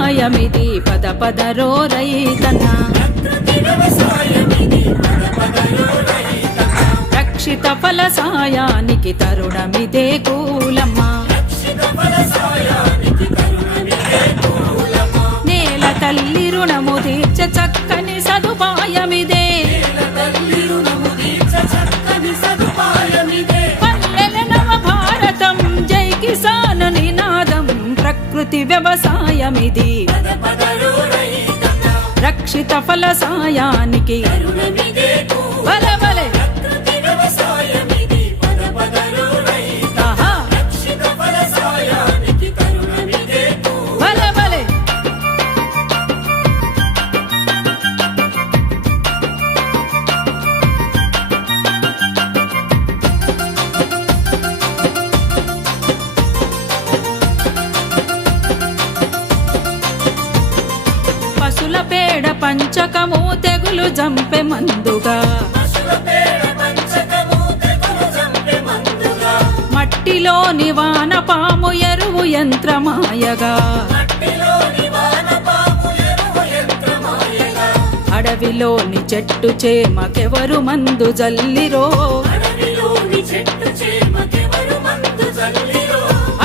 వ్యవసాయమిది పద పదరో రైతన్న రక్షిత ఫల సాయానికి తరుణమిదే కూలమ్మ. నేల తల్లి రుణము తీర్చ చక్కని సదుపాయమిదే. రక్షిత ఫల సాయానికి. బల పేడ పంచకము తెగులు జంపె మందుగా. మట్టిలోని వాన పాము ఎరువు యంత్రమాయగా. అడవిలోని చెట్టు చేమకెవరు మందు జల్లిరో.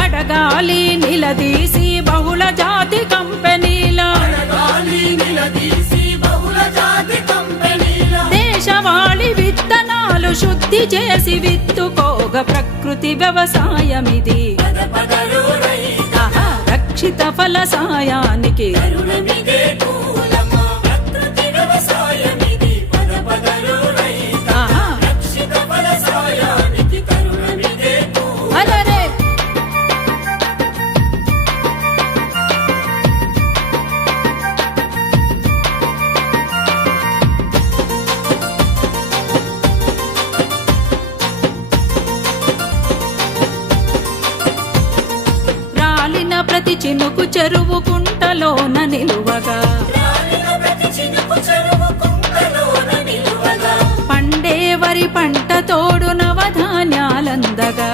అడగాలి నిలదీసి చేసి విత్తుకోగ ప్రకృతి వ్యవసాయమిది. రక్షిత ఫల సాయానికి కుంటలోన నిలువగా. పండే వరి పంట తోడు నవధాన్యాలందగా.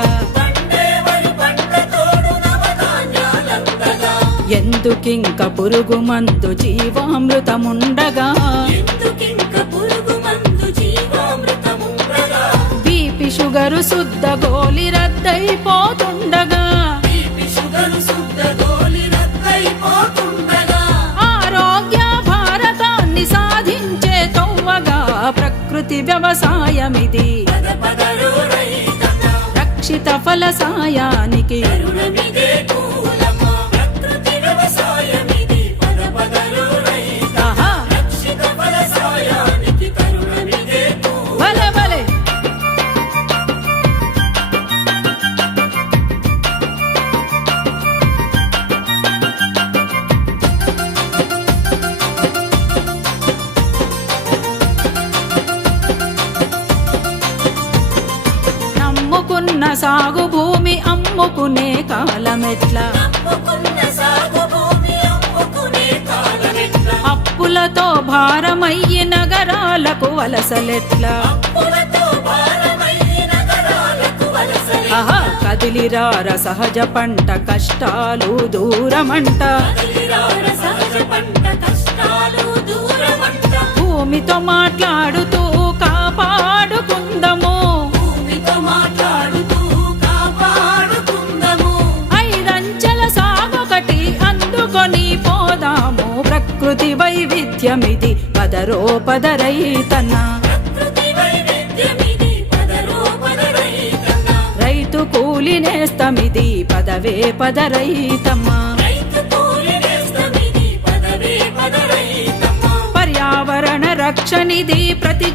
ఎందుకింక పురుగు మందు జీవామృతముండగా? బీపి షుగరు శుద్ధ గోలి రద్దయిపోతుండగా ప్రకృతి వ్యవసాయమిది. రక్షిత ఫల సాయానికి నమ్ముకున్న సాగు భూమి అమ్ముకునే కాలమెట్లా. అప్పులతో భారమయ్యి నగరాలకు వలసలెట్లా. కదిలిరార సహజ పంట కష్టాలు దూరమంట. భూమితో మాట్లాడుతూ వైవిధ్యమిది పదరో పదరైతన్న రైతు కూలి నేస్తమిది పదవే పదరై తమ్మ పర్యావరణ రక్షణిది ప్రతి